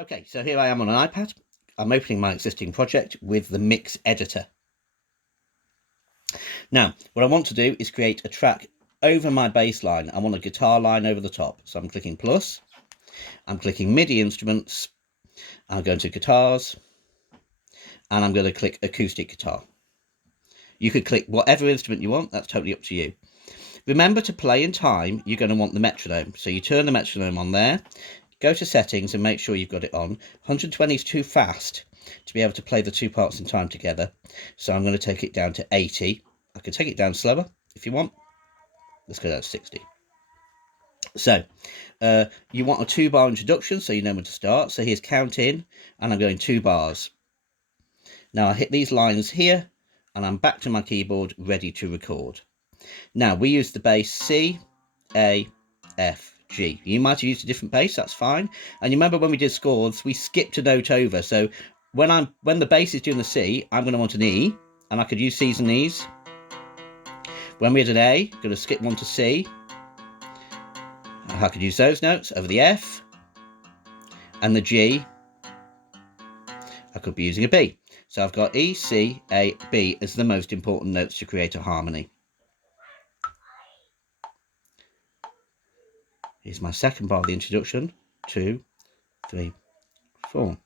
Okay, so here I am on an iPad. I'm opening my existing project with the mix editor. Now, what I want to do is create a track over my bass line. I want a guitar line over the top. So I'm clicking plus, I'm clicking MIDI instruments, I'm going to guitars, and I'm going to click acoustic guitar. You could click whatever instrument you want, that's totally up to you. Remember, to play in time, you're going to want the metronome. So you turn the metronome on there, go to settings and make sure you've got it on. 120 is too fast to be able to play the two parts in time together. So I'm going to take it down to 80. I can take it down slower if you want. Let's go down to 60. So you want a 2-bar introduction so you know when to start. So here's count in, and I'm going 2 bars. Now I hit these lines here and I'm back to my keyboard ready to record. Now we use the bass C, A, F, G. You might have used a different bass, that's fine. And you remember when we did scores, we skipped a note over. So when the bass is doing the C, I'm going to want an E, and I could use C's and E's. When we had an A, I'm going to skip one to C. I could use those notes over the F, and the G, I could be using a B. So I've got E, C, A, B as the most important notes to create a harmony. Here's my second part of the introduction. 2, 3, 4.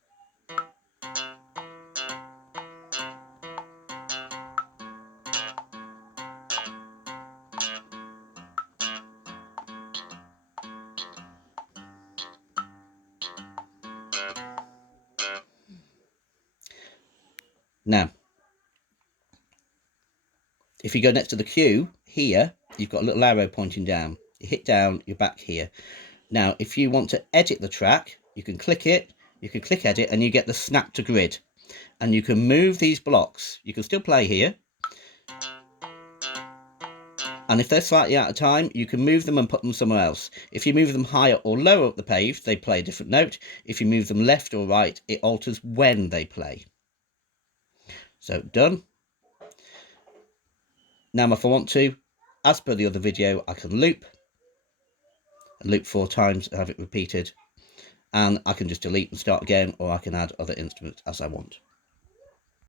Now, if you go next to the Q, here, you've got a little arrow pointing down. You hit down, you're back here. Now, if you want to edit the track, you can click it, you can click edit, and you get the snap to grid. And you can move these blocks. You can still play here. And if they're slightly out of time, you can move them and put them somewhere else. If you move them higher or lower up the page, they play a different note. If you move them left or right, it alters when they play. So, done. Now, if I want to, as per the other video, I can loop. And loop 4 times and have it repeated. And I can just delete and start again, or I can add other instruments as I want.